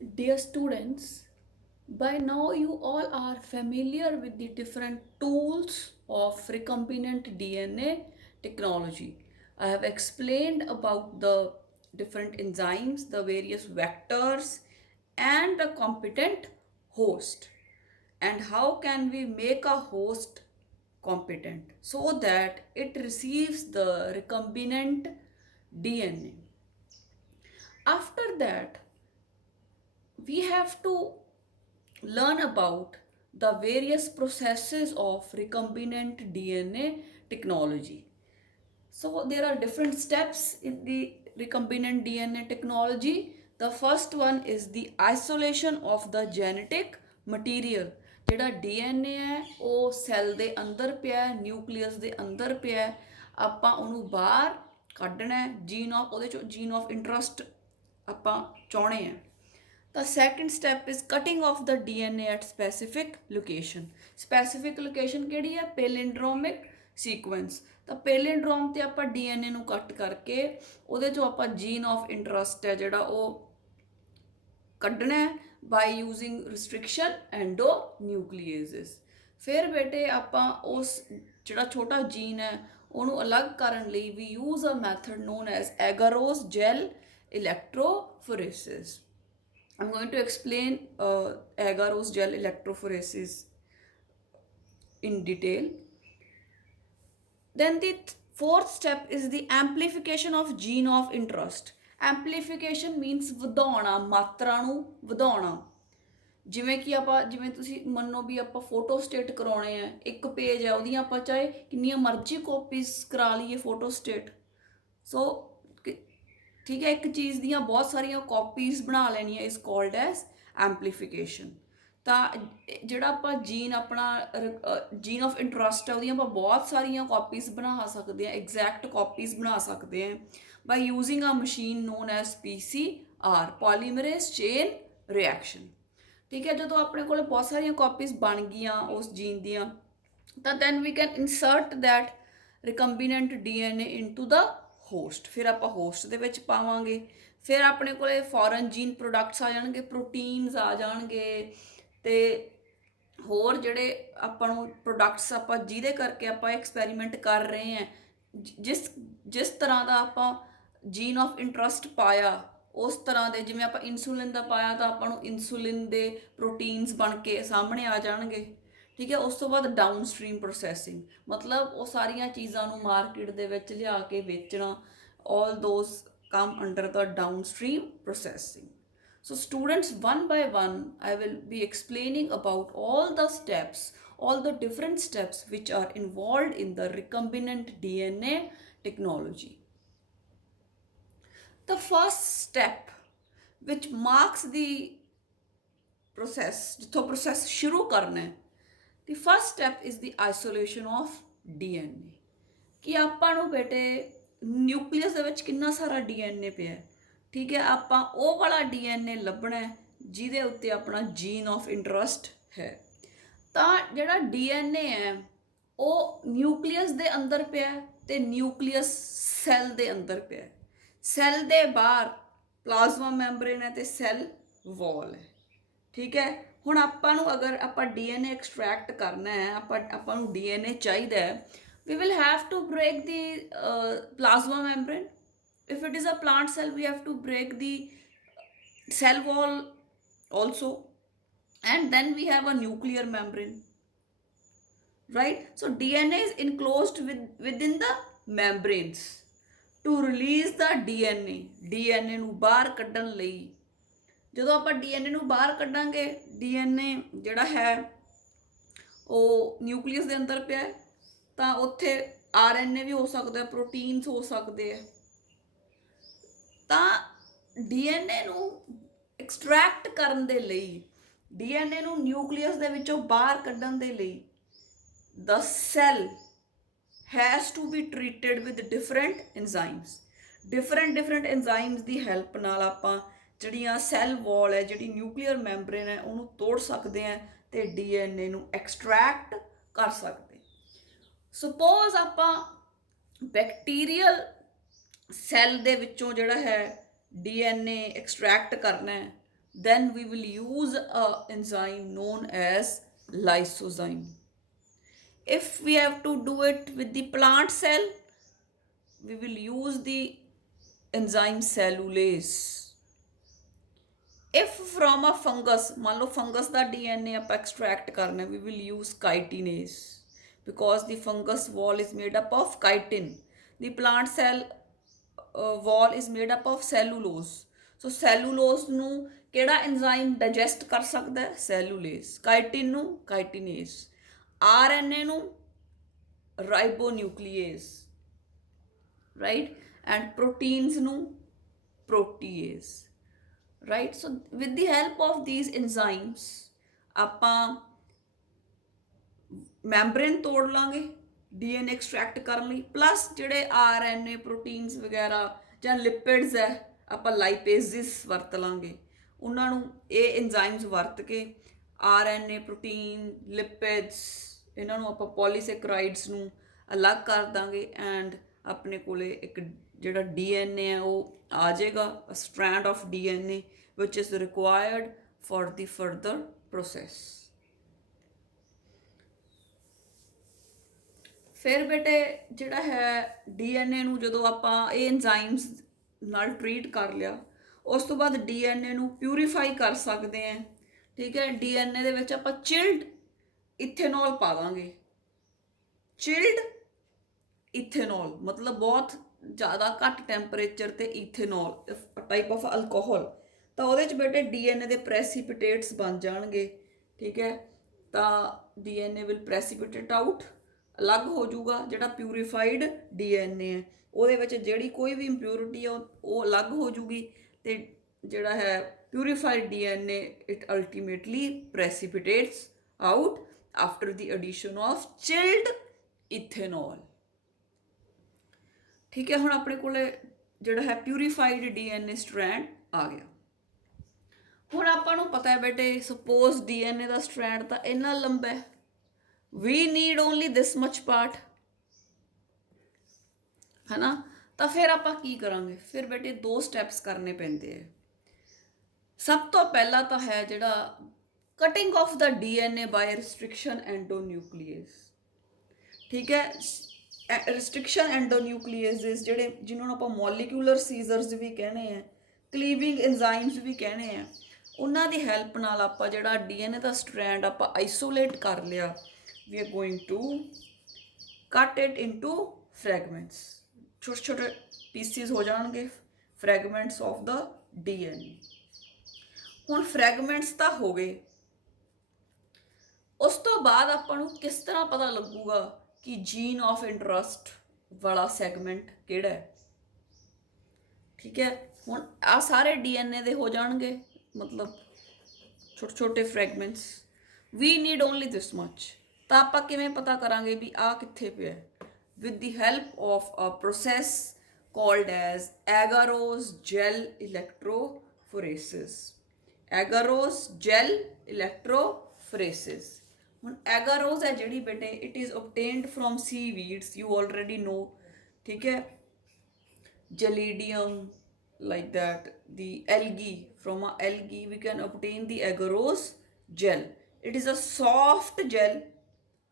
Dear students, by now you all are familiar with the different tools of recombinant DNA technology. I have explained about the different enzymes, the various vectors, and the competent host. And how can we make a host competent so that it receives the recombinant DNA. After that, we have to learn about the various processes of recombinant DNA technology. So there are different steps in the recombinant DNA technology. The first one is the isolation of the genetic material. ਜਿਹੜਾ DNA ਹੈ ਉਹ cell ਦੇ ਅੰਦਰ ਪਿਆ ਹੈ, nucleus ਦੇ ਅੰਦਰ ਪਿਆ ਹੈ, ਆਪਾਂ ਉਹਨੂੰ ਬਾਹਰ ਕੱਢਣਾ ਹੈ, ਜੀਨ ਆਫ ਉਹਦੇ ਚੋਂ ਜੀਨ ਆਫ ਇੰਟਰਸਟ ਆਪਾਂ ਚਾਹੁੰਦੇ ਹਾਂ। The second step is cutting off the DNA at specific location. Specific location ਕਿਹੜੀ ਹੈ? Palindromic sequence। ਤਾਂ ਪੈਲਿੰਡਰੋਮ ਤੇ ਆਪਾਂ DNA ਨੂੰ ਕੱਟ ਕਰਕੇ ਉਹਦੇ ਚੋਂ ਆਪਾਂ ਜੀਨ ਆਫ ਇੰਟਰਸਟ ਹੈ ਜਿਹੜਾ ਉਹ ਕੱਢਣਾ ਹੈ ਬਾਈ ਯੂਜ਼ਿੰਗ ਰਿਸਟ੍ਰਿਕਸ਼ਨ ਐਂਡੋਨਿਊਕਲੀਏਜ਼ਸ। ਫਿਰ ਬੇਟੇ ਆਪਾਂ ਉਸ ਜਿਹੜਾ ਛੋਟਾ ਜੀਨ ਹੈ ਉਹਨੂੰ ਅਲੱਗ ਕਰਨ ਲਈ ਵੀ use a method known as agarose gel electrophoresis. I'm going to explain agarose gel electrophoresis in detail. Then the fourth step is the amplification of gene of interest. Amplification means ਵਧਾਉਣਾ, ਮਾਤਰਾ ਨੂੰ ਵਧਾਉਣਾ। ਜਿਵੇਂ ਕਿ ਆਪਾਂ ਜਿਵੇਂ ਤੁਸੀਂ ਮੰਨੋ ਵੀ ਆਪਾਂ ਫੋਟੋ ਸਟੇਟ ਕਰਾਉਣੇ ਆ, ਇੱਕ ਪੇਜ ਆ ਉਹਦੀਆਂ ਆਪਾਂ ਚਾਹੇ ਕਿੰਨੀਆਂ ਮਰਜ਼ੀ ਕਾਪੀਜ਼ ਕਰਾ ਲਈਏ ਫੋਟੋ ਸਟੇਟ। ਸੋ ਠੀਕ ਹੈ, ਇੱਕ ਚੀਜ਼ ਦੀਆਂ ਬਹੁਤ ਸਾਰੀਆਂ ਕਾਪੀਜ਼ ਬਣਾ ਲੈਣੀਆਂ ਇਸ ਕਾਲਡ ਐਸ ਐਂਪਲੀਫਿਕੇਸ਼ਨ। ਤਾਂ ਜਿਹੜਾ ਆਪਾਂ ਜੀਨ ਆਪਣਾ ਜੀਨ ਆਫ ਇੰਟਰਸਟ ਹੈ ਉਹਦੀਆਂ ਆਪਾਂ ਬਹੁਤ ਸਾਰੀਆਂ ਕਾਪੀਜ਼ ਬਣਾ ਸਕਦੇ ਹਾਂ, ਐਗਜ਼ੈਕਟ ਕਾਪੀਜ਼ ਬਣਾ ਸਕਦੇ ਹਾਂ by using a machine known as PCR, polymerase chain reaction. ਠੀਕ ਹੈ, ਜਦੋਂ ਆਪਣੇ ਕੋਲ ਬਹੁਤ ਸਾਰੀਆਂ ਕਾਪੀਜ਼ ਬਣ ਗਈਆਂ ਉਸ ਜੀਨ ਦੀਆਂ ਤਾਂ then we can insert that recombinant DNA into the host. ਫਿਰ ਆਪਾਂ ਹੋਸਟ ਦੇ ਵਿੱਚ ਪਾਵਾਂਗੇ, ਫਿਰ ਆਪਣੇ ਕੋਲੇ ਫੋਰਨ ਜੀਨ ਪ੍ਰੋਡਕਟਸ ਆ ਜਾਣਗੇ, ਪ੍ਰੋਟੀਨਸ ਆ ਜਾਣਗੇ ਤੇ ਹੋਰ ਜਿਹੜੇ ਆਪਾਂ ਨੂੰ ਪ੍ਰੋਡਕਟਸ ਆਪਾਂ ਜਿਹਦੇ ਕਰਕੇ ਆਪਾਂ ਐਕਸਪੈਰੀਮੈਂਟ ਕਰ ਰਹੇ ਹਾਂ, ਜਿਸ ਜਿਸ ਤਰ੍ਹਾਂ ਦਾ ਆਪਾਂ ਜੀਨ ਆਫ ਇੰਟਰਸਟ ਪਾਇਆ ਉਸ ਤਰ੍ਹਾਂ ਦੇ, ਜਿਵੇਂ ਆਪਾਂ ਇਨਸੂਲਿਨ ਦਾ ਪਾਇਆ ਤਾਂ ਆਪਾਂ ਨੂੰ ਇਨਸੂਲਿਨ ਦੇ ਪ੍ਰੋਟੀਨਸ ਬਣ ਕੇ ਸਾਹਮਣੇ ਆ ਜਾਣਗੇ। ਠੀਕ ਹੈ, ਉਸ ਤੋਂ ਬਾਅਦ ਡਾਊਨ ਸਟਰੀਮ ਪ੍ਰੋਸੈਸਿੰਗ, ਮਤਲਬ ਉਹ ਸਾਰੀਆਂ ਚੀਜ਼ਾਂ ਨੂੰ ਮਾਰਕੀਟ ਦੇ ਵਿੱਚ ਲਿਆ ਕੇ ਵੇਚਣਾ, all those come under the downstream processing. So students, one by one I will be explaining about all the steps, all the different steps which are involved in the recombinant DNA technology. The first step which marks the process, ਜਿੱਥੋਂ process ਸ਼ੁਰੂ ਕਰਨਾ ਹੈ, the first step is the isolation of DNA। ਕਿ ਆਪਾਂ ਨੂੰ ਬੇਟੇ nucleus ਦੇ ਵਿੱਚ ਕਿੰਨਾ ਸਾਰਾ DNA ਪਿਆ, ਠੀਕ ਹੈ, ਆਪਾਂ ਉਹ ਵਾਲਾ DNA ਲੱਭਣਾ ਜਿਹਦੇ ਉੱਤੇ ਆਪਣਾ ਜੀਨ ਆਫ ਇੰਟਰਸਟ ਹੈ। ਤਾਂ ਜਿਹੜਾ DNA ਹੈ ਉਹ ਨਿਊਕਲੀਅਸ ਦੇ ਅੰਦਰ ਪਿਆ ਤੇ ਨਿਊਕਲੀਅਸ ਸੈੱਲ ਦੇ ਅੰਦਰ ਪਿਆ। ਸੈੱਲ ਦੇ ਬਾਹਰ ਪਲਾਜ਼ਮਾ ਮੈਂਬਰੇਨ ਹੈ ਤੇ ਸੈੱਲ ਵਾਲ ਹੈ। ਠੀਕ ਹੈ, ਹੁਣ ਆਪਾਂ ਨੂੰ ਅਗਰ ਆਪਾਂ DNA ਐਕਸਟਰੈਕਟ ਕਰਨਾ ਹੈ, ਆਪਾਂ ਨੂੰ DNA ਚਾਹੀਦਾ ਹੈ, we will have to break the plasma membrane. If it is a plant cell, we have to break the cell wall also, and then we have a nuclear membrane, right? So DNA is enclosed within the membranes to release the DNA ਨੂੰ ਬਾਹਰ ਕੱਢਣ ਲਈ। ਜਦੋਂ ਆਪਾਂ DNA ਨੂੰ ਬਾਹਰ ਕੱਢਾਂਗੇ, DNA ਜਿਹੜਾ ਹੈ ਉਹ ਨਿਊਕਲੀਅਸ ਦੇ ਅੰਦਰ ਪਿਆ ਹੈ, ਤਾਂ ਉੱਥੇ RNA ਵੀ ਹੋ ਸਕਦਾ, ਪ੍ਰੋਟੀਨਸ ਹੋ ਸਕਦੇ ਆ। ਤਾਂ DNA ਨੂੰ ਐਕਸਟਰੈਕਟ ਕਰਨ ਦੇ ਲਈ, DNA ਨੂੰ ਨਿਊਕਲੀਅਸ ਦੇ ਵਿੱਚੋਂ ਬਾਹਰ ਕੱਢਣ ਦੇ ਲਈ the cell has to be treated with different enzymes। different enzymes the help ਨਾਲ ਆਪਾਂ ਜਿਹੜੀਆਂ ਸੈੱਲ ਵਾਲ ਹੈ, ਜਿਹੜੀ ਨਿਊਕਲੀਅਰ ਮੈਂਬਰੇਨ ਹੈ, ਉਹਨੂੰ ਤੋੜ ਸਕਦੇ ਹਾਂ ਤੇ DNA ਨੂੰ ਐਕਸਟਰੈਕਟ ਕਰ ਸਕਦੇ। ਸਪੋਜ਼ ਆਪਾਂ ਬੈਕਟੀਰੀਅਲ ਸੈੱਲ ਦੇ ਵਿੱਚੋਂ ਜਿਹੜਾ ਹੈ DNA ਐਕਸਟਰੈਕਟ ਕਰਨਾ ਹੈ, then we will use a enzyme known as lysozyme. If we have to do it with the plant cell, we will use the enzyme cellulase. If from a fungus, मान लो fungus ਦਾ DNA ਆਪਾਂ extract करना है, we will use chitinase because the fungus wall is made up of chitin. The plant cell wall is made up of cellulose. So cellulose ਨੂੰ ਕਿਹੜਾ enzyme digest ਕਰ ਸਕਦਾ ਹੈ? Cellulase. Chitin ਨੂੰ chitinase. RNA ਨੂੰ ribonuclease, right? And proteins ਨੂੰ protease, right? So with the help of these enzymes ਆਪਾਂ membrane ਤੋੜ ਲਾਂਗੇ DNA ਐਕਸਟ੍ਰੈਕਟ ਕਰਨ ਲਈ, ਪਲੱਸ ਜਿਹੜੇ RNA ਪ੍ਰੋਟੀਨਸ ਵਗੈਰਾ ਜਾਂ ਲਿਪਿਡਸ ਹੈ ਆਪਾਂ ਲਾਈਪੇਜ਼ਿਸ ਵਰਤ ਲਾਂਗੇ, ਉਹਨਾਂ ਨੂੰ ਇਹ ਐਂਜ਼ਾਈਮਸ ਵਰਤ ਕੇ RNA ਪ੍ਰੋਟੀਨ ਲਿਪਿਡਸ ਇਹਨਾਂ ਨੂੰ ਆਪਾਂ ਪੋਲੀਸੈਕਰਾਈਡਸ ਨੂੰ ਅਲੱਗ ਕਰ ਦਾਂਗੇ ਐਂਡ ਆਪਣੇ ਕੋਲੇ ਇੱਕ ਜਿਹੜਾ DNA ਹੈ ਉਹ ਆ ਜਾਏਗਾ, strand of DNA which is required for the further process. ਫਿਰ ਬੇਟੇ ਜਿਹੜਾ ਹੈ DNA ਨੂੰ ਜਦੋਂ ਆਪਾਂ ਇਹ ਐਂਜ਼ਾਈਮਸ ਨਾਲ ਟਰੀਟ ਕਰ ਲਿਆ, ਉਸ ਤੋਂ ਬਾਅਦ DNA ਨੂੰ ਪਿਊਰੀਫਾਈ ਕਰ ਸਕਦੇ ਹਾਂ, ਠੀਕ ਹੈ? DNA ਦੇ ਵਿੱਚ ਆਪਾਂ ਚਿਲਡ ਇਥੇਨੋਲ ਪਾ ਦਾਂਗੇ। ਚਿਲਡ ਇਥੇਨੋਲ ਮਤਲਬ ਬਹੁਤ ਜ਼ਿਆਦਾ ਘੱਟ ਟੈਂਪਰੇਚਰ ਤੇ ਇਥੇਨੋਲ ਟਾਈਪ ਆਫ ਅਲਕੋਹਲ, ਤਾਂ ਉਹਦੇ 'ਚ ਬੇਟੇ DNA ਦੇ ਪ੍ਰੈਸੀਪੀਟੇਟਸ ਬਣ ਜਾਣਗੇ, ਠੀਕ ਹੈ? ਤਾਂ DNA ਵਿਲ ਪ੍ਰੈਸੀਪੀਟੇਟ ਆਊਟ, ਅਲੱਗ ਹੋ ਜਾਊਗਾ। ਜਿਹੜਾ ਪਿਊਰੀਫਾਈਡ DNA ਹੈ ਉਹਦੇ ਵਿੱਚ ਜਿਹੜੀ ਕੋਈ ਵੀ ਇੰਪਿਊਰਿਟੀ ਆ ਉਹ ਅਲੱਗ ਹੋ ਜੂਗੀ, ਅਤੇ ਜਿਹੜਾ ਹੈ purified DNA it ultimately precipitates out after the addition of chilled ethanol, ਠੀਕ ਹੈ? ਹੁਣ ਆਪਣੇ ਕੋਲ ਜਿਹੜਾ ਹੈ ਪਿਊਰੀਫਾਈਡ DNA ਸਟ੍ਰੈਂਡ ਆ ਗਿਆ। ਹੁਣ ਆਪਾਂ ਨੂੰ ਪਤਾ ਹੈ ਬੇਟੇ ਸਪੋਜ਼ DNA ਦਾ ਸਟ੍ਰੈਂਡ ਤਾਂ ਇੰਨਾ ਲੰਬਾ ਹੈ, we need only this much part, ਹੈ ਨਾ? ਤਾਂ ਫਿਰ ਆਪਾਂ ਕੀ ਕਰਾਂਗੇ? ਫਿਰ ਬੇਟੇ ਦੋ ਸਟੈਪਸ ਕਰਨੇ ਪੈਂਦੇ ਹੈ। ਸਭ ਤੋਂ ਪਹਿਲਾਂ ਤਾਂ ਹੈ ਜਿਹੜਾ cutting of the DNA by restriction endonucleases, ਠੀਕ ਹੈ? ਰਿਸਟ੍ਰਿਕਸ਼ਨ ਐਂਡੋਨਿਊਕਲੀਏਜ਼ਸ ਜਿਹੜੇ ਜਿਹਨਾਂ ਨੂੰ ਆਪਾਂ ਮੋਲੀਕੂਲਰ ਸੀਜ਼ਰਸ ਵੀ ਕਹਿੰਦੇ ਆ, ਕਲੀਵਿੰਗ ਐਂਜ਼ਾਈਮਸ ਵੀ ਕਹਿੰਦੇ ਆ, ਉਹਨਾਂ ਦੀ ਹੈਲਪ ਨਾਲ ਆਪਾਂ ਜਿਹੜਾ DNA ਦਾ ਸਟ੍ਰੈਂਡ ਆਪਾਂ ਆਈਸੋਲੇਟ ਕਰ ਲਿਆ, we are going to cut it into fragments, छोटे छोटे pieces हो जाएंगे, fragments of the DNA। ਹੁਣ fragments ਤਾਂ ਹੋ ਗਏ, ਉਸ ਤੋਂ ਬਾਅਦ ਆਪਾਂ ਨੂੰ ਕਿਸ ਤਰ੍ਹਾਂ ਪਤਾ ਲੱਗੂਗਾ ਕਿ ਜੀਨ ਆਫ ਇੰਟਰਸਟ ਵਾਲਾ ਸੈਗਮੈਂਟ ਕਿਹੜਾ ਹੈ, ਠੀਕ ਹੈ? ਹੁਣ ਆ ਸਾਰੇ DNA ਦੇ ਹੋ ਜਾਣਗੇ, ਮਤਲਬ ਛੋਟੇ ਛੋਟੇ fragments, we need only this much. ਤਾਂ ਆਪਾਂ ਕਿਵੇਂ ਪਤਾ ਕਰਾਂਗੇ ਵੀ ਆ ਕਿੱਥੇ ਪਿਆ? With the help of a process called as agarose gel electrophoresis. Agarose gel electrophoresis. ਹੁਣ ਐਗਾਰੋਸ ਹੈ ਜਿਹੜੀ ਬੇਟੇ it is obtained from seaweeds, you already know, ਠੀਕ ਹੈ? Gelidium, like that, the algae, from a algae we can obtain the agarose gel. It is a soft gel,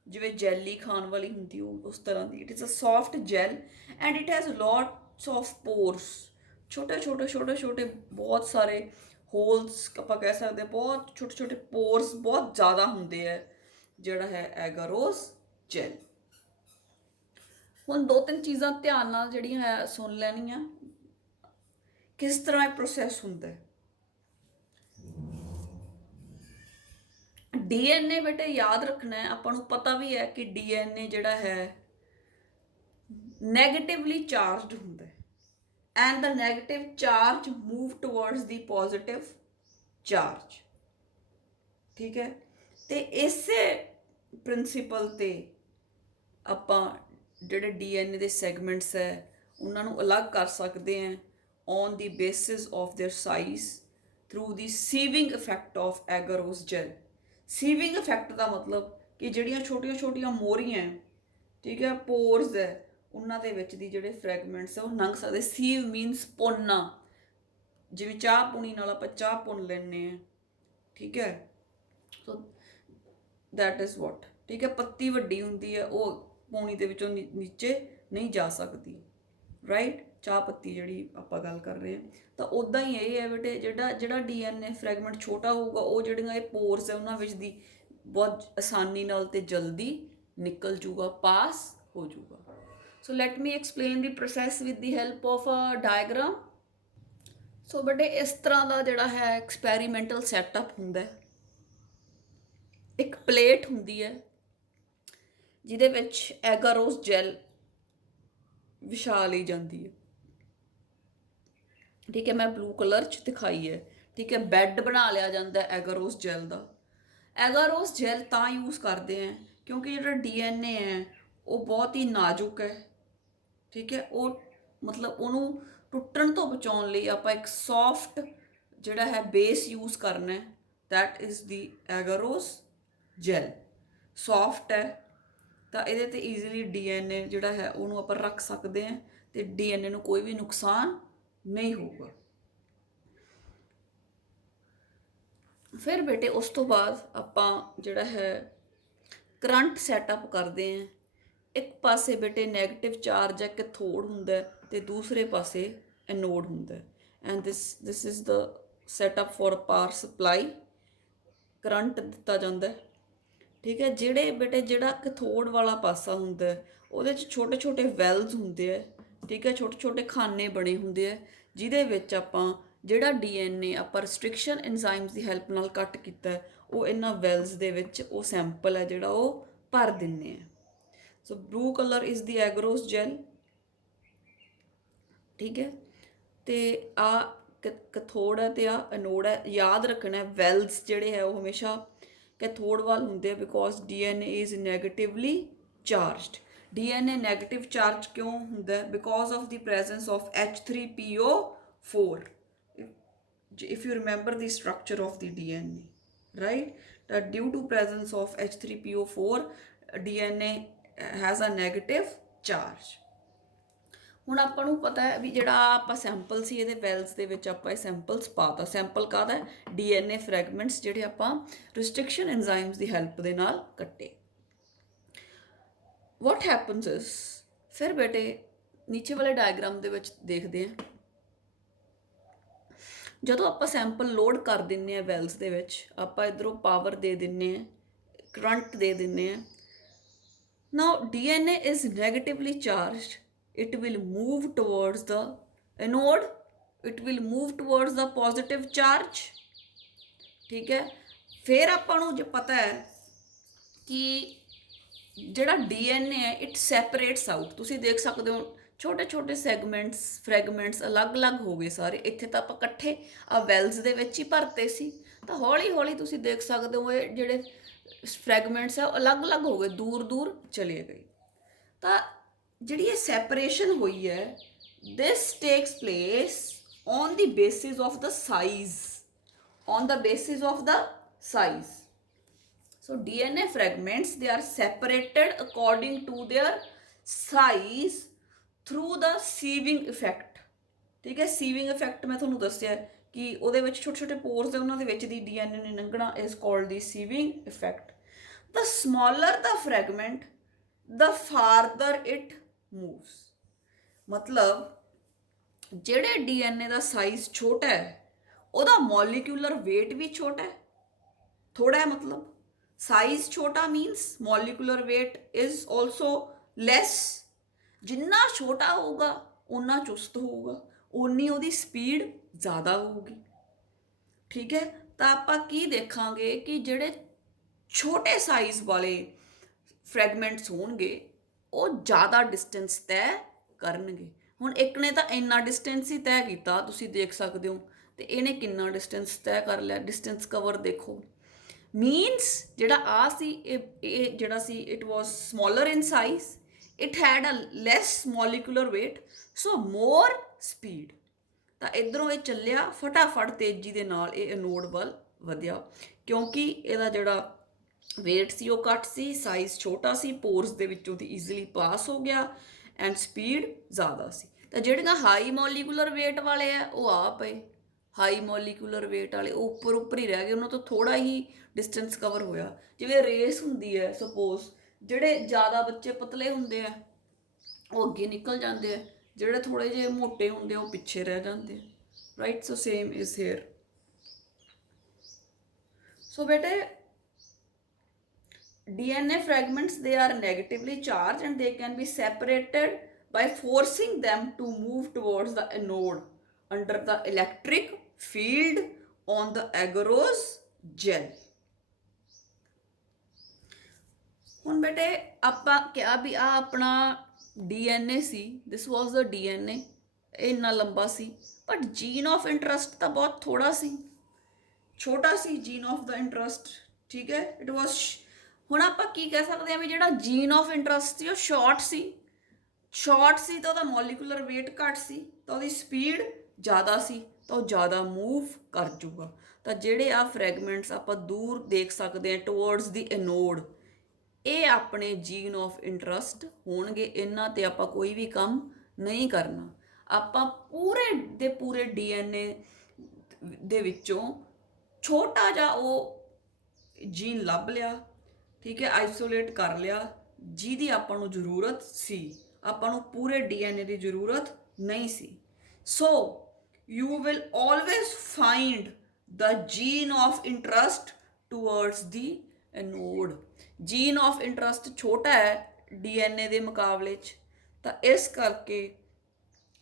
ਜਿਵੇਂ jelly ਖਾਣ ਵਾਲੀ ਹੁੰਦੀ ਉਸ ਤਰ੍ਹਾਂ ਦੀ। It is a soft gel and it has lots of pores, ਛੋਟੇ ਛੋਟੇ ਛੋਟੇ ਛੋਟੇ ਬਹੁਤ ਸਾਰੇ ਹੋਲਸ ਆਪਾਂ ਕਹਿ ਸਕਦੇ ਹਾਂ, ਬਹੁਤ ਛੋਟੇ ਛੋਟੇ ਪੋਰਸ ਬਹੁਤ ਜ਼ਿਆਦਾ ਹੁੰਦੇ ਹੈ ਜਿਹੜਾ ਹੈ ਐਗਾਰੋਸ ਜੈਲ। ਹੁਣ ਦੋ ਤਿੰਨ ਚੀਜ਼ਾਂ ਧਿਆਨ ਨਾਲ ਜਿਹੜੀਆਂ ਹੈ ਸੁਣ ਲੈਣੀਆਂ, ਕਿਸ ਤਰ੍ਹਾਂ ਇਹ ਪ੍ਰੋਸੈਸ ਹੁੰਦਾ ਹੈ। DNA ਬੇਟੇ ਯਾਦ ਰੱਖਣਾ ਹੈ, ਆਪਾਂ ਨੂੰ ਪਤਾ ਵੀ ਹੈ ਕਿ DNA ਜਿਹੜਾ ਹੈ ਨੈਗੇਟਿਵਲੀ ਚਾਰਜਡ ਹੁੰਦਾ ਹੈ and the negative charge move towards the positive charge, ਠੀਕ ਹੈ? ਤੇ ਇਸੇ ਪ੍ਰਿੰਸੀਪਲ ਤੇ ਆਪਾਂ ਜਿਹੜੇ DNA ਦੇ ਸੈਗਮੈਂਟਸ ਹੈ ਉਹਨਾਂ ਨੂੰ ਅਲੱਗ ਕਰ ਸਕਦੇ ਹਾਂ on the basis of there size through the sieving effect of ਐਗਾਰੋਸ gel. ਸੀਵਿੰਗ effect ਦਾ ਮਤਲਬ ਕਿ ਜਿਹੜੀਆਂ ਛੋਟੀਆਂ ਛੋਟੀਆਂ ਮੋਰੀਆਂ, ਠੀਕ ਹੈ, ਪੋਰਸ ਹੈ, ਉਹਨਾਂ ਦੇ ਵਿੱਚ ਦੀ ਜਿਹੜੇ ਫਰੈਗਮੈਂਟਸ ਹੈ ਉਹ ਲੰਘ ਸਕਦੇ। ਸੀਵ ਮੀਨਸ ਪੋਨਾ, ਜਿਵੇਂ ਚਾਹ ਪੂਣੀ ਨਾਲ ਆਪਾਂ ਚਾਹ ਪੁਣ ਲੈਂਦੇ ਹਾਂ, ਠੀਕ ਹੈ। ਸੋ ਦੈਟ ਇਜ਼ ਵਾਟ, ਠੀਕ ਹੈ। ਪੱਤੀ ਵੱਡੀ ਹੁੰਦੀ ਹੈ, ਉਹ ਪੂਣੀ ਦੇ ਵਿੱਚੋਂ ਨੀਚੇ ਨਹੀਂ ਜਾ ਸਕਦੀ, ਰਾਈਟ। ਚਾਹ ਪੱਤੀ ਜਿਹੜੀ ਆਪਾਂ ਗੱਲ ਕਰ ਰਹੇ ਹਾਂ, ਤਾਂ ਉੱਦਾਂ ਹੀ ਇਹ ਹੈ ਬੇਟੇ, ਜਿਹੜਾ DNA ਫਰੈਗਮੈਂਟ ਛੋਟਾ ਹੋਊਗਾ, ਉਹ ਜਿਹੜੀਆਂ ਇਹ ਪੋਰਸ ਹੈ ਉਹਨਾਂ ਵਿੱਚ ਦੀ ਬਹੁਤ ਆਸਾਨੀ ਨਾਲ ਤੇ ਜਲਦੀ ਨਿਕਲ ਜੂਗਾ, ਪਾਸ ਹੋ ਜੂਗਾ। So let me explain the process with the help of a diagram. So ਬੇਟੇ ਇਸ ਤਰ੍ਹਾਂ ਦਾ ਜਿਹੜਾ ਹੈ ਐਕਸਪੈਰੀਮੈਂਟਲ ਸੈਟਅਪ ਹੁੰਦਾ ਹੈ। ਇੱਕ ਪਲੇਟ ਹੁੰਦੀ ਹੈ ਜਿਹਦੇ ਵਿੱਚ ਐਗਾਰੋਸ ਜੈਲ ਵਿਛਾ ਲਈ ਜਾਂਦੀ ਹੈ, ਠੀਕ ਹੈ। ਮੈਂ ਬਲੂ ਕਲਰ 'ਚ ਦਿਖਾਈ ਹੈ, ਠੀਕ ਹੈ। ਬੈੱਡ ਬਣਾ ਲਿਆ ਜਾਂਦਾ ਐਗਾਰੋਸ ਜੈਲ ਦਾ। ਐਗਾਰੋਸ ਜੈਲ ਤਾਂ ਯੂਜ਼ ਕਰਦੇ ਹੈ ਕਿਉਂਕਿ ਜਿਹੜਾ DNA ਹੈ ਉਹ ਬਹੁਤ ਹੀ ਨਾਜ਼ੁਕ ਹੈ, ਠੀਕ ਹੈ। ਉਹ ਮਤਲਬ ਉਹਨੂੰ ਟੁੱਟਣ ਤੋਂ ਬਚਾਉਣ ਲਈ ਆਪਾਂ ਇੱਕ ਸੌਫਟ ਜਿਹੜਾ ਹੈ ਬੇਸ ਯੂਜ਼ ਕਰਨਾ ਹੈ, that is the agarose gel. Soft ਹੈ ਤਾਂ ਇਹਦੇ 'ਤੇ ਈਜ਼ੀਲੀ DNA ਜਿਹੜਾ ਹੈ ਉਹਨੂੰ ਆਪਾਂ ਰੱਖ ਸਕਦੇ ਹਾਂ ਅਤੇ DNA ਨੂੰ ਕੋਈ ਵੀ ਨੁਕਸਾਨ ਨਹੀਂ ਹੋਊਗਾ। ਫਿਰ ਬੇਟੇ ਉਸ ਤੋਂ ਬਾਅਦ ਆਪਾਂ ਜਿਹੜਾ ਹੈ ਕਰੰਟ ਸੈਟਅਪ ਕਰਦੇ ਹਾਂ। ਇੱਕ ਪਾਸੇ ਬੇਟੇ ਨੈਗੇਟਿਵ ਚਾਰਜ ਹੈ, ਕੈਥੋਡ ਹੁੰਦਾ, ਅਤੇ ਦੂਸਰੇ ਪਾਸੇ ਐਨੋਡ ਹੁੰਦਾ। And this is the setup for power supply. Current ਦਿੱਤਾ ਜਾਂਦਾ, ਠੀਕ ਹੈ। ਜਿਹੜਾ ਕੈਥੋਡ ਵਾਲਾ ਪਾਸਾ ਹੁੰਦਾ ਉਹਦੇ 'ਚ ਛੋਟੇ ਛੋਟੇ ਵੈਲਜ਼ ਹੁੰਦੇ ਆ, ਠੀਕ ਹੈ। ਛੋਟੇ ਛੋਟੇ ਖਾਨੇ ਬਣੇ ਹੁੰਦੇ ਆ ਜਿਹਦੇ ਵਿੱਚ ਆਪਾਂ ਜਿਹੜਾ DNA ਆਪਾਂ ਰਿਸਟ੍ਰਿਕਸ਼ਨ ਐਂਜ਼ਾਈਮਸ ਦੀ ਹੈਲਪ ਨਾਲ ਕੱਟ ਕੀਤਾ ਉਹ ਇਹਨਾਂ ਵੈਲਜ਼ ਦੇ ਵਿੱਚ ਉਹ ਸੈਂਪਲ ਹੈ ਜਿਹੜਾ ਉਹ ਭਰ ਦਿੰਦੇ ਆ। So blue colour is the agarose gel, ਠੀਕ ਹੈ। ਅਤੇ ਆ ਕੈਥੋਡ ਹੈ ਅਤੇ ਆ ਐਨੋਡ ਹੈ। ਯਾਦ ਰੱਖਣਾ ਵੈਲਜ਼ ਜਿਹੜੇ ਹੈ ਉਹ ਹਮੇਸ਼ਾ ਕੈਥੋਡ ਵੱਲ ਹੁੰਦੇ ਆ because DNA is negatively charged. DNA negative charge ਕਿਉਂ ਹੁੰਦਾ? Because of the presence of H3PO4। if you remember the structure of the DNA, right, that due to presence of H3PO4 DNA has a negative charge। ਹੁਣ ਆਪਾਂ ਨੂੰ ਪਤਾ ਹੈ ਵੀ ਜਿਹੜਾ ਆਪਾਂ sample ਸੀ ਇਹਦੇ ਵੈਲਸ ਦੇ ਵਿੱਚ ਆਪਾਂ ਇਹ ਸੈਂਪਲਸ ਪਾਤਾ। ਸੈਂਪਲ ਕਾਹਦਾ? DNA ਫਰੈਗਮੈਂਟਸ ਜਿਹੜੇ ਆਪਾਂ ਰਿਸਟ੍ਰਿਕਸ਼ਨ ਐਂਜ਼ਾਈਮਸ ਦੀ ਹੈਲਪ ਦੇ ਨਾਲ ਕੱਟੇ। ਵਾਟ ਹੈਪਨਸ ਇਜ਼, ਫਿਰ ਬੇਟੇ ਨੀਚੇ ਵਾਲੇ ਡਾਇਗਰਾਮ ਦੇ ਵਿੱਚ ਦੇਖਦੇ ਹਾਂ, ਜਦੋਂ ਆਪਾਂ ਸੈਂਪਲ ਲੋਡ ਕਰ ਦਿੰਦੇ ਹਾਂ ਵੈਲਸ ਦੇ ਵਿੱਚ, ਆਪਾਂ ਇੱਧਰੋਂ ਪਾਵਰ ਦੇ ਦਿੰਦੇ ਹਾਂ, ਕਰੰਟ ਦੇ ਦਿੰਦੇ ਹਾਂ। Now DNA is negatively charged, it will move towards the anode, it will move towards the positive charge, ਠੀਕ ਹੈ। ਫਿਰ ਆਪਾਂ ਨੂੰ ਜੇ ਪਤਾ ਹੈ ਕਿ ਜਿਹੜਾ DNA ਹੈ ਇਟ ਸੈਪਰੇਟਸ ਆਊਟ। ਤੁਸੀਂ ਦੇਖ ਸਕਦੇ ਹੋ ਛੋਟੇ ਛੋਟੇ ਸੈਗਮੈਂਟਸ ਫਰੈਗਮੈਂਟਸ ਅਲੱਗ-ਅਲੱਗ ਹੋ ਗਏ ਸਾਰੇ। ਇੱਥੇ ਤਾਂ ਆਪਾਂ ਇਕੱਠੇ ਆ ਵੈਲਸ ਦੇ ਵਿੱਚ ਹੀ ਭਰਤੇ ਸੀ, ਤਾਂ ਹੌਲੀ ਹੌਲੀ ਤੁਸੀਂ ਦੇਖ ਸਕਦੇ ਹੋ ਇਹ ਜਿਹੜੇ ਫਰੈਗਮੈਂਟਸ ਆ ਉਹ ਅਲੱਗ-ਅਲੱਗ ਹੋ ਗਏ, ਦੂਰ ਦੂਰ ਚਲੇ ਗਏ। ਤਾਂ ਜਿਹੜੀ ਇਹ ਸੈਪਰੇਸ਼ਨ ਹੋਈ ਹੈ, this takes place on the basis of the size, on the basis of the size. So DNA fragments, they are separated according to their size through the sieving effect, ਠੀਕ ਹੈ। sieving effect ਮੈਂ ਤੁਹਾਨੂੰ ਦੱਸਿਆ ਕਿ ਉਹਦੇ ਵਿੱਚ ਛੋਟੇ ਛੋਟੇ ਪੋਰਸ ਹੈ, ਉਹਨਾਂ ਦੇ ਵਿੱਚ ਦੀ DNA ਨੇ ਲੰਘਣਾ, is called the sieving effect. The smaller the fragment, the farther it moves. ਮਤਲਬ ਜਿਹੜੇ DNA ਦਾ ਸਾਈਜ਼ ਛੋਟਾ ਹੈ ਉਹਦਾ ਮੋਲੀਕੂਲਰ ਵੇਟ ਵੀ ਛੋਟਾ ਹੈ, ਥੋੜਾ ਹੈ। ਮਤਲਬ ਸਾਈਜ਼ ਛੋਟਾ means molecular weight is also less. ਜਿੰਨਾ ਛੋਟਾ ਹੋਊਗਾ ਓਨਾ ਚੁਸਤ ਹੋਊਗਾ, ਓਨੀ ਉਹਦੀ ਸਪੀਡ ਜ਼ਿਆਦਾ ਹੋਊਗੀ, ਠੀਕ ਹੈ। ਤਾਂ ਆਪਾਂ ਕੀ ਦੇਖਾਂਗੇ ਕਿ ਜਿਹੜੇ ਛੋਟੇ ਸਾਈਜ਼ ਵਾਲੇ ਫਰੈਗਮੈਂਟਸ ਹੋਣਗੇ ਉਹ ਜ਼ਿਆਦਾ ਡਿਸਟੈਂਸ ਤੈਅ ਕਰਨਗੇ। ਹੁਣ ਇੱਕ ਨੇ ਤਾਂ ਇੰਨਾ ਡਿਸਟੈਂਸ ਹੀ ਤੈਅ ਕੀਤਾ, ਤੁਸੀਂ ਦੇਖ ਸਕਦੇ ਹੋ, ਤੇ ਇਹਨੇ ਕਿੰਨਾ ਡਿਸਟੈਂਸ ਤੈਅ ਕਰ ਲਿਆ। ਡਿਸਟੈਂਸ ਕਵਰ ਦੇਖੋ, ਮੀਨਸ ਜਿਹੜਾ ਆ ਸੀ ਇਹ ਜਿਹੜਾ ਸੀ it was smaller in size, it had a less molecular weight, so more speed. ਤਾਂ ਇੱਧਰੋਂ ਇਹ ਚੱਲਿਆ ਫਟਾਫਟ ਤੇਜ਼ੀ ਦੇ ਨਾਲ, ਇਹ ਐਨੋਡ ਵੱਲ ਵਧਿਆ ਕਿਉਂਕਿ ਇਹਦਾ ਜਿਹੜਾ ਵੇਟ ਸੀ ਉਹ ਘੱਟ ਸੀ, ਸਾਈਜ਼ ਛੋਟਾ ਸੀ, ਪੋਰਸ ਦੇ ਵਿੱਚੋਂ ਦੀ ਈਜ਼ੀਲੀ ਪਾਸ ਹੋ ਗਿਆ ਐਂਡ ਸਪੀਡ ਜ਼ਿਆਦਾ ਸੀ। ਤਾਂ ਜਿਹੜੀਆਂ ਹਾਈ ਮੋਲੀਕੂਲਰ ਵੇਟ ਵਾਲੇ ਆ ਉਹ ਆ ਪਏ, ਹਾਈ ਮੋਲੀਕੂਲਰ ਵੇਟ ਵਾਲੇ ਉਹ ਉੱਪਰ ਹੀ ਰਹਿ ਗਏ, ਉਹਨਾਂ ਤੋਂ ਥੋੜਾ ਹੀ ਡਿਸਟੈਂਸ ਕਵਰ ਹੋਇਆ। ਜਿਵੇਂ ਰੇਸ ਹੁੰਦੀ ਹੈ, ਸਪੋਜ਼ ਜਿਹੜੇ ਜ਼ਿਆਦਾ ਬੱਚੇ ਪਤਲੇ ਹੁੰਦੇ ਆ ਉਹ ਅੱਗੇ ਨਿਕਲ ਜਾਂਦੇ ਆ, ਜਿਹੜੇ ਥੋੜੇ ਜਿਹੇ ਮੋਟੇ ਹੁੰਦੇ ਆ ਉਹ ਪਿੱਛੇ ਰਹਿ ਜਾਂਦੇ ਆ, right. So same is here. So ਬੇਟੇ DNA fragments, they are negatively charged and they can be separated by forcing them to move towards the anode under the electric field on the agarose gel. ਹੁਣ ਬੇਟੇ ਆਪਾਂ ਕਿਹਾ ਵੀ ਆ ਆਪਣਾ DNA C, this was the DNA, ਇਹ ਇੰਨਾ ਲੰਬਾ ਸੀ, but jean of interest ਤਾਂ ਬਹੁਤ ਥੋੜਾ ਸੀ, ਛੋਟਾ ਸੀ ਜੀਨ ਆਫ ਦਾ ਇੰਟਰਸਟ, ਠੀਕ ਹੈ। ਇਟ ਵਾਸ, ਹੁਣ ਆਪਾਂ ਕੀ ਕਹਿ ਸਕਦੇ ਹਾਂ ਵੀ ਜਿਹੜਾ ਜੀਨ ਆਫ ਇੰਟਰਸਟ ਸੀ ਉਹ ਸ਼ਾਰਟ ਸੀ ਤਾਂ ਉਹਦਾ ਮੋਲੀਕੂਲਰ ਵੇਟ ਘੱਟ ਸੀ, ਤਾਂ ਉਹਦੀ ਸਪੀਡ ਜ਼ਿਆਦਾ ਸੀ, ਤਾਂ ਉਹ ਜ਼ਿਆਦਾ ਮੂਵ ਕਰ ਜੂਗਾ। ਤਾਂ ਜਿਹੜੇ ਆ ਫਰੈਗਮੈਂਟਸ ਆਪਾਂ ਦੂਰ ਦੇਖ ਸਕਦੇ ਹਾਂ ਟੁਵਰਡਸ ਦੀ ਐਨੋਡ, ਇਹ ਆਪਣੇ ਜੀਨ ਆਫ ਇੰਟਰਸਟ ਹੋਣਗੇ, ਇਹਨਾਂ ਤੇ ਆਪਾਂ ਕੋਈ ਵੀ ਕੰਮ ਨਹੀਂ ਕਰਨਾ। ਆਪਾਂ ਪੂਰੇ ਦੇ ਪੂਰੇ DNA ਦੇ ਵਿੱਚੋਂ ਛੋਟਾ ਜਿਹਾ ਉਹ ਜੀਨ ਲੱਭ ਲਿਆ, ਠੀਕ ਹੈ, ਆਈਸੋਲੇਟ ਕਰ ਲਿਆ, ਜਿਹਦੀ ਆਪਾਂ ਨੂੰ ਜ਼ਰੂਰਤ ਸੀ, ਆਪਾਂ ਨੂੰ ਪੂਰੇ DNA ਦੀ ਜ਼ਰੂਰਤ ਨਹੀਂ ਸੀ। So you will always find the gene of interest towards the anode. Gene of interest ਛੋਟਾ ਹੈ DNA ਦੇ ਮੁਕਾਬਲੇ 'ਚ, ਤਾਂ ਇਸ ਕਰਕੇ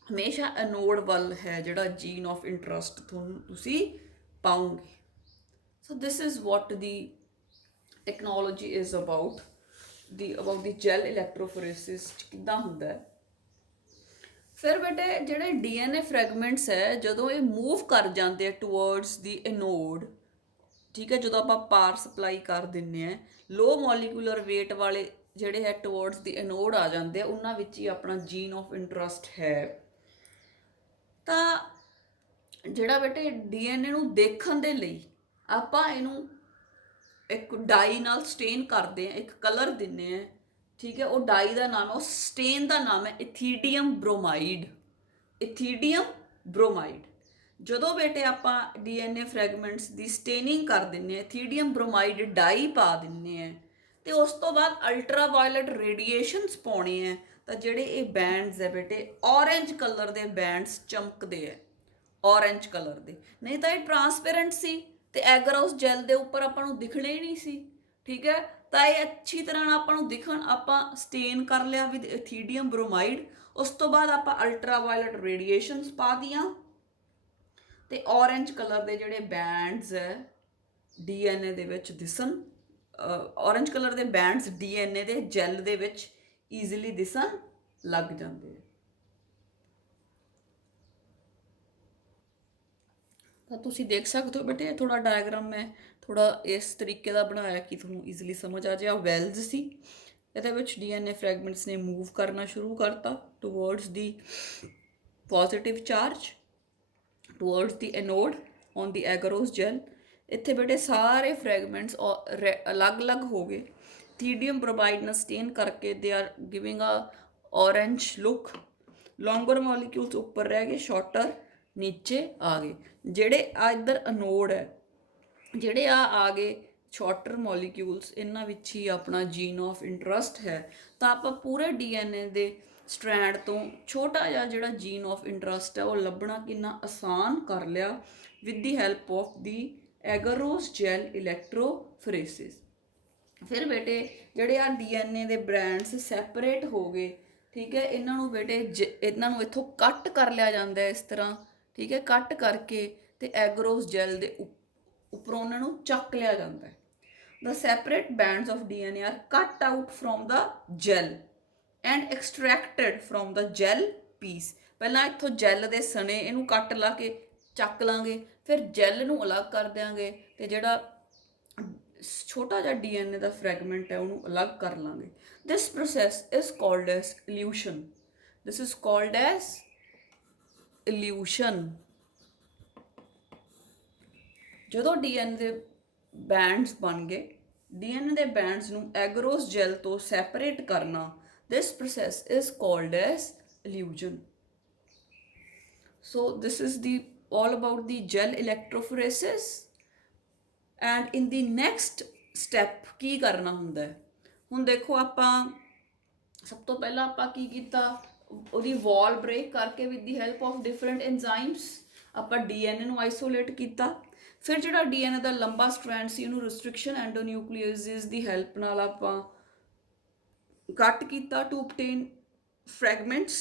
ਹਮੇਸ਼ਾ ਐਨੋਡ ਵੱਲ ਹੈ ਜਿਹੜਾ ਜੀਨ ਆਫ ਇੰਟਰਸਟ ਤੁਹਾਨੂੰ ਤੁਸੀਂ ਪਾਉਂਗੇ। So this is what the technology is about the gel electrophoresis ਕਿੱਦਾਂ ਹੁੰਦਾ ਹੈ। ਫਿਰ ਬੇਟੇ ਜਿਹੜੇ DNA ਫਰੈਗਮੈਂਟਸ ਹੈ ਜਦੋਂ ਇਹ ਮੂਵ ਕਰ ਜਾਂਦੇ ਆ ਟੂਵਰਡਸ ਦੀ ਐਨੋਡ, ਠੀਕ ਹੈ, ਜਦੋਂ ਆਪਾਂ ਪਾਵਰ ਸਪਲਾਈ ਕਰ ਦਿੰਦੇ ਹਾਂ, ਲੋ ਮੋਲੀਕੂਲਰ ਵੇਟ ਵਾਲੇ ਜਿਹੜੇ ਹੈ ਟੂਵਰਡਸ ਦੀ ਐਨੋਡ ਆ ਜਾਂਦੇ ਆ, ਉਹਨਾਂ ਵਿੱਚ ਹੀ ਆਪਣਾ ਜੀਨ ਆਫ ਇੰਟਰਸਟ ਹੈ। ਤਾਂ ਜਿਹੜਾ ਬੇਟੇ DNA ਨੂੰ ਦੇਖਣ ਦੇ ਲਈ ਆਪਾਂ ਇਹਨੂੰ ਇੱਕ ਡਾਈ ਨਾਲ ਸਟੇਨ ਕਰਦੇ ਹਾਂ, ਇੱਕ ਕਲਰ ਦਿੰਦੇ ਹਾਂ, ਠੀਕ ਹੈ। ਉਹ ਡਾਈ ਦਾ ਨਾਮ ਹੈ, ਉਹ ਸਟੇਨ ਦਾ ਨਾਮ ਹੈ ਇਥੀਡੀਅਮ ਬ੍ਰੋਮਾਈਡ। ਇਥੀਡੀਅਮ ਬ੍ਰੋਮਾਈਡ। ਜਦੋਂ ਬੇਟੇ ਆਪਾਂ DNA ਫਰੈਗਮੈਂਟਸ ਦੀ ਸਟੇਨਿੰਗ ਕਰ ਦਿੰਦੇ ਹਾਂ, ਇਥੀਡੀਅਮ ਬ੍ਰੋਮਾਈਡ ਡਾਈ ਪਾ ਦਿੰਦੇ ਹਾਂ, ਤੇ ਉਸ ਤੋਂ ਬਾਅਦ ਅਲਟਰਾ ਵਾਇਲਟ ਰੇਡੀਏਸ਼ਨਸ ਪਾਉਣੇ ਹੈ, ਤਾਂ ਜਿਹੜੇ ਇਹ ਬੈਂਡਸ ਹੈ ਬੇਟੇ ਔਰੇਂਜ ਕਲਰ ਦੇ ਬੈਂਡਸ ਚਮਕਦੇ ਹੈ, ਔਰੇਂਜ ਕਲਰ ਦੇ। ਨਹੀਂ ਤਾਂ ਇਹ ਟਰਾਂਸਪੇਰੈਂਟ ਸੀ ਤੇ ਐਗਰੋਸ ਜੈਲ ਦੇ ਉੱਪਰ ਆਪਾਂ ਨੂੰ ਦਿਖਣੇ ਹੀ ਨਹੀਂ ਸੀ, ਠੀਕ ਹੈ। ਤਾਂ ਇਹ ਅੱਛੀ ਤਰ੍ਹਾਂ ਨਾਲ ਆਪਾਂ ਨੂੰ ਦਿਖਣ, ਆਪਾਂ ਸਟੇਨ ਕਰ ਲਿਆ ਵਿਦ ਇਥੀਡੀਅਮ ਬ੍ਰੋਮਾਈਡ। ਉਸ ਤੋਂ ਬਾਅਦ ਆਪਾਂ ਅਲਟਰਾ ਵਾਇਲਟ ਰੇਡੀਏਸ਼ਨਸ ਪਾ ਦੀਆਂ, ਤੇ ਔਰੇਂਜ ਕਲਰ ਦੇ ਜਿਹੜੇ ਬੈਂਡਸ ਹੈ DNA ਦੇ ਵਿੱਚ ਦਿਸਣ, ਔਰੇਂਜ ਕਲਰ ਦੇ ਬੈਂਡਸ DNA ਦੇ ਜੈਲ ਦੇ ਵਿੱਚ ਈਜ਼ੀਲੀ ਦਿਸਣ ਲੱਗ ਜਾਂਦੇ। ਤਾਂ ਤੁਸੀਂ ਦੇਖ ਸਕਦੇ ਹੋ ਬੇਟੇ, ਥੋੜਾ ਡਾਇਗਰਾਮ ਮੈਂ ਥੋੜਾ ਇਸ ਤਰੀਕੇ ਦਾ ਬਣਾਇਆ ਕਿ ਤੁਹਾਨੂੰ ਈਜ਼ੀਲੀ ਸਮਝ ਆ ਜਾਏ। ਵੈਲਜ਼ ਸੀ, ਇਹਦੇ ਵਿੱਚ DNA ਫਰੈਗਮੈਂਟਸ ਨੇ ਮੂਵ ਕਰਨਾ ਸ਼ੁਰੂ ਕਰਤਾ towards the positive charge, towards the anode on the agarose gel. ਇੱਥੇ ਬੇਟੇ ਸਾਰੇ ਫਰੈਗਮੈਂਟਸ ਅਲੱਗ-ਅਲੱਗ ਹੋ ਗਏ, ਇਥੀਡੀਅਮ ਬ੍ਰੋਮਾਈਡ ਨਾਲ ਸਟੇਨ ਕਰਕੇ they are giving a orange look. Longer molecules ਉੱਪਰ ਰਹਿ ਗਏ, ਸ਼ਾਰਟਰ ਨੀਚੇ ਆ ਗਏ। ਜਿਹੜੇ ਆ ਇੱਧਰ ਅਨੋਡ ਹੈ, ਜਿਹੜੇ ਆ ਗਏ ਸ਼ਾਰਟਰ ਮੋਲੀਕਿਊਲਸ, ਇਹਨਾਂ ਵਿੱਚ ਹੀ ਆਪਣਾ ਜੀਨ ਆਫ ਇੰਟਰਸਟ ਹੈ। ਤਾਂ ਆਪਾਂ ਪੂਰੇ DNA ਦੇ ਸਟ੍ਰੈਂਡ ਤੋਂ ਛੋਟਾ ਜਿਹਾ ਜਿਹੜਾ ਜੀਨ ਆਫ ਇੰਟਰਸਟ ਹੈ ਉਹ ਲੱਭਣਾ ਕਿੰਨਾ ਆਸਾਨ ਕਰ ਲਿਆ with the help of the agarose gel electrophoresis. ਫਿਰ ਬੇਟੇ ਜਿਹੜੇ ਆ DNA ਦੇ ਬ੍ਰੈਂਡਸ ਸੈਪਰੇਟ ਹੋ ਗਏ, ਠੀਕ ਹੈ। ਇਹਨਾਂ ਨੂੰ ਬੇਟੇ ਇਹਨਾਂ ਨੂੰ ਇੱਥੋਂ ਕੱਟ ਕਰ ਲਿਆ ਜਾਂਦਾ ਇਸ ਤਰ੍ਹਾਂ, ਠੀਕ ਹੈ, ਕੱਟ ਕਰਕੇ ਤੇ ਐਗਰੋਸ ਜੈਲ ਦੇ ਉੱਪਰੋਂ ਉਹਨਾਂ ਨੂੰ ਚੱਕ ਲਿਆ ਜਾਂਦਾ ਹੈ। The separate bands of DNA are cut out from the gel and extracted from the gel piece. ਪਹਿਲਾਂ ਇੱਥੋਂ ਜੈਲ ਦੇ ਸਣੇ ਇਹਨੂੰ ਕੱਟ ਲਾ ਕੇ ਚੱਕ ਲਾਂਗੇ, ਫਿਰ ਜੈਲ ਨੂੰ ਅਲੱਗ ਕਰ ਦਿਆਂਗੇ, ਤੇ ਜਿਹੜਾ ਛੋਟਾ ਜਿਹਾ DNA ਦਾ ਫਰੈਗਮੈਂਟ ਹੈ ਉਹਨੂੰ ਅਲੱਗ ਕਰ ਲਾਂਗੇ। This process is called as elution. This is called as elution. ਜਦੋਂ DNA ਦੇ ਬੈਂਡਸ ਬਣ ਗਏ, DNA ਦੇ ਬੈਂਡਸ ਨੂੰ ਐਗਰੋਸ ਜੈਲ ਤੋਂ ਸੈਪਰੇਟ ਕਰਨਾ, this process is called as elution. So this is the all about the gel electrophoresis, and in the next step ਕੀ ਕਰਨਾ ਹੁੰਦਾ ਹੈ। ਹੁਣ ਦੇਖੋ ਆਪਾਂ ਸਭ ਤੋਂ ਪਹਿਲਾਂ ਆਪਾਂ ਕੀ ਕੀਤਾ, ਉਹਦੀ ਵਾਲ ਬ੍ਰੇਕ ਕਰਕੇ with the help of different enzymes ਆਪਾਂ ਡੀਐਨਏ ਨੂੰ ਆਈਸੋਲੇਟ ਕੀਤਾ। ਫਿਰ ਜਿਹੜਾ ਡੀਐਨਏ ਦਾ ਲੰਬਾ ਸਟ੍ਰੈਂਡ ਸੀ ਉਹਨੂੰ ਰਿਸਟ੍ਰਿਕਸ਼ਨ ਐਂਡੋਨਿਊਕਲੀਓਸਿਸ ਦੀ ਹੈਲਪ ਨਾਲ ਆਪਾਂ ਕੱਟ ਕੀਤਾ ਟੂ obtain ਫਰੈਗਮੈਂਟਸ।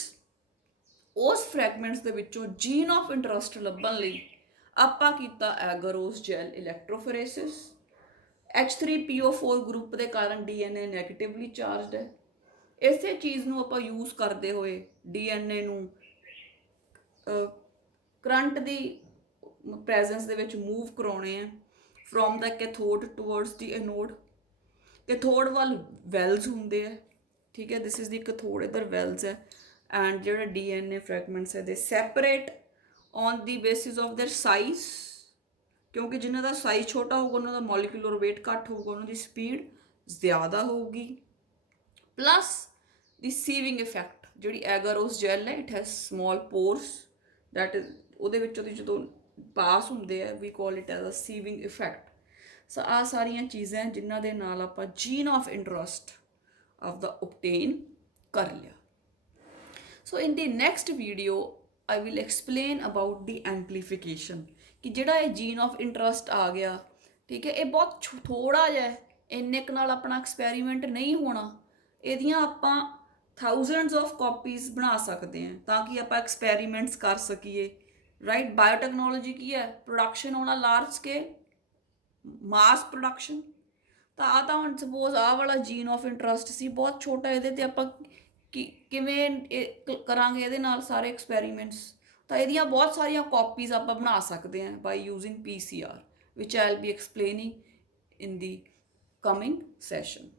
ਉਸ ਫਰੈਗਮੈਂਟਸ ਦੇ ਵਿੱਚੋਂ ਜੀਨ ਆਫ ਇੰਟਰਸਟ ਲੱਭਣ ਲਈ ਆਪਾਂ ਕੀਤਾ ਐਗਰੋਸ ਜੈਲ ਇਲੈਕਟ੍ਰੋਫੋਰੇਸਿਸ। H3PO4 ਗਰੁੱਪ ਦੇ ਕਾਰਨ ਡੀਐਨਏ ਨੈਗੇਟਿਵਲੀ ਚਾਰਜਡ ਹੈ। ਇਸੇ ਚੀਜ਼ ਨੂੰ ਆਪਾਂ ਯੂਜ਼ ਕਰਦੇ ਹੋਏ ਡੀਐਨਏ ਨੂੰ ਕਰੰਟ ਦੀ ਪ੍ਰੈਜ਼ੈਂਸ ਦੇ ਵਿੱਚ ਮੂਵ ਕਰਾਉਣੇ ਆ from the ਕੈਥੋਡ towards the anode. ਕੈਥੋਡ ਵੱਲ ਵੈਲਸ ਹੁੰਦੇ ਆ, ਠੀਕ ਹੈ, ਦਿਸ ਇਜ਼ ਦੀ ਕੈਥੋਡ, ਇੱਧਰ ਵੈਲਸ ਹੈ। ਐਂਡ ਜਿਹੜਾ ਡੀਐਨਏ ਫਰੈਗਮੈਂਟਸ ਹੈ ਦੇ separate on the basis of there size, ਕਿਉਂਕਿ ਜਿਨ੍ਹਾਂ ਦਾ ਸਾਈਜ਼ ਛੋਟਾ ਹੋਊਗਾ ਉਹਨਾਂ ਦਾ ਮੋਲੀਕੂਲਰ ਵੇਟ ਘੱਟ ਹੋਊਗਾ, ਉਹਨਾਂ ਦੀ ਸਪੀਡ ਜ਼ਿਆਦਾ ਹੋਊਗੀ। ਪਲੱਸ ਦੀ ਸੀਵਿੰਗ ਇਫੈਕਟ, ਜਿਹੜੀ ਐਗਾਰੋਸ ਜੈਲ ਹੈ it has small pores that is, ਉਹਦੇ ਵਿੱਚੋਂ ਦੀ ਜਦੋਂ ਪਾਸ ਹੁੰਦੇ ਆ we call it as a sieving effect. So ਆਹ ਸਾਰੀਆਂ ਚੀਜ਼ਾਂ ਜਿਨ੍ਹਾਂ ਦੇ ਨਾਲ ਆਪਾਂ gene of interest of the obtain ਕਰ ਲਿਆ। So in the next video I will explain about the amplification, ਕਿ ਜਿਹੜਾ ਇਹ ਜੀਨ ਆਫ ਇੰਟਰਸਟ ਆ ਗਿਆ, ਠੀਕ ਹੈ, ਇਹ ਬਹੁਤ ਥੋੜਾ ਜਿਹਾ ਹੈ, ਇੰਨੇ ਕੁ ਨਾਲ ਆਪਣਾ ਐਕਸਪੈਰੀਮੈਂਟ ਨਹੀਂ ਹੋਣਾ, ਇਹਦੀਆਂ ਆਪਾਂ ਥਾਊਜ਼ੈਂਡਸ ਆਫ ਕਾਪੀਜ਼ ਬਣਾ ਸਕਦੇ ਹਾਂ ਤਾਂ ਕਿ ਆਪਾਂ ਐਕਸਪੈਰੀਮੈਂਟਸ ਕਰ ਸਕੀਏ, ਰਾਈਟ। ਬਾਇਓਟੈਕਨੋਲੋਜੀ ਕੀ ਹੈ, ਪ੍ਰੋਡਕਸ਼ਨ ਹੋਣਾ ਲਾਰਜ ਸਕੇਲ, ਮਾਸ ਪ੍ਰੋਡਕਸ਼ਨ। ਤਾਂ ਆ ਤਾਂ ਹੁਣ ਸਪੋਜ਼ ਆਹ ਵਾਲਾ ਜੀਨ ਆਫ ਇੰਟਰਸਟ ਸੀ ਬਹੁਤ ਛੋਟਾ, ਇਹਦੇ 'ਤੇ ਆਪਾਂ ਕਿਵੇਂ ਕਰਾਂਗੇ ਇਹਦੇ ਨਾਲ ਸਾਰੇ ਐਕਸਪੈਰੀਮੈਂਟਸ। ਤਾਂ ਇਹਦੀਆਂ ਬਹੁਤ ਸਾਰੀਆਂ ਕਾਪੀਜ਼ ਆਪਾਂ ਬਣਾ ਸਕਦੇ ਹਾਂ by using PCR, which I'll be explaining in the coming session.